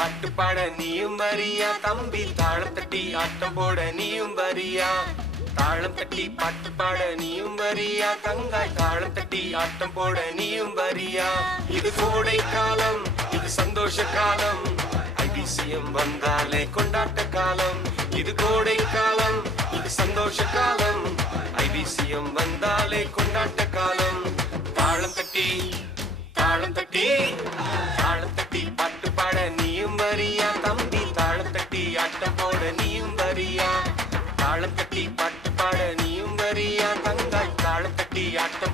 பாட்டு பாட நீயும் வரியா? தம்பி தாளம் தட்டி ஆட்டம் போட நீயும் வரியா? தாளம் தட்டி பாட்டு பாட நீயும் வரியா? தங்காய் தாளம் தட்டி ஆட்டம் போட நீயும் வரியா? இது கோடை காலம் இது சந்தோஷ காலம். அதிசயம் வந்தாலே கொண்டாட்ட காலம். இது கோடை காலம் இது சந்தோஷ காலம். ஐபிசிஎம் வந்தாலே கொண்டாட்ட காலம். தாளம் தட்டி தாளம் தட்டி தாளம் தட்டி. தாளம் தட்டி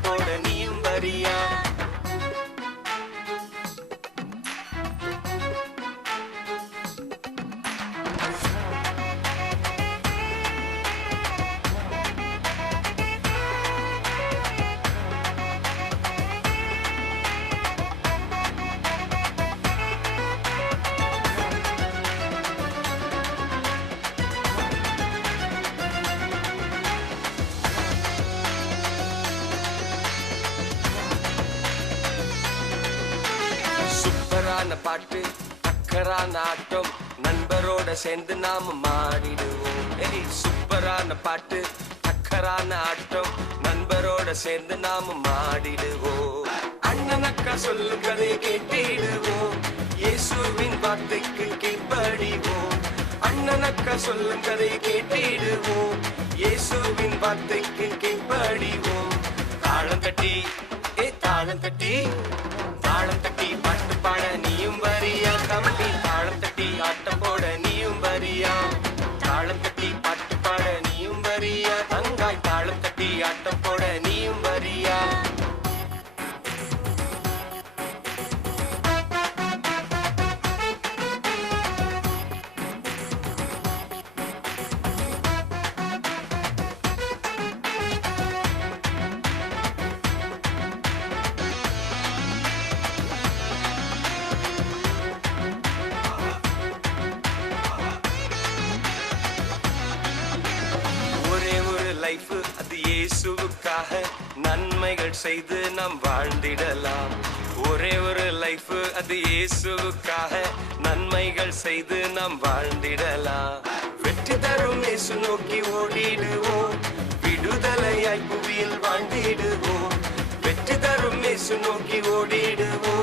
சூப்பரான பாட்டு அக்கறான ஆட்டம். நண்பரோட சேர்ந்து நாம மாறிடுவோம். ஏய் சூப்பரான பாட்டு அக்கறான ஆட்டம். நண்பரோட சேர்ந்து நாம மாடிடுவோம் அண்ணன் அக்கா சொல்லும் கதையை கேட்டிடுவோம். இயேசுவின் வார்த்தைக்கு கீழ்ப்படிவோம். அண்ணன் அக்கா சொல்லும் கதையை கேட்டிடுவோம். இயேசுவின் வார்த்தைக்கு கீழ்ப்படிவோம். தாளம் தட்டி ஏ தாளம் தட்டி. தாளம் லைஃப் அது இயேசுவுக்காக நன்மைகள் செய்து நாம் வாழ்ந்திடலாம். ஒரே ஒரு லைஃப் அது இயேசுவுக்காக நன்மைகள் செய்து நாம் வாழ்ந்திடலாம். வெற்றி தரும் இயேசு நோக்கி ஓடிடுவோம். விடுதலையாய் புவியில் வாழ்ந்திடுவோம். வெற்றி தரும் இயேசு நோக்கி ஓடிடுவோம்.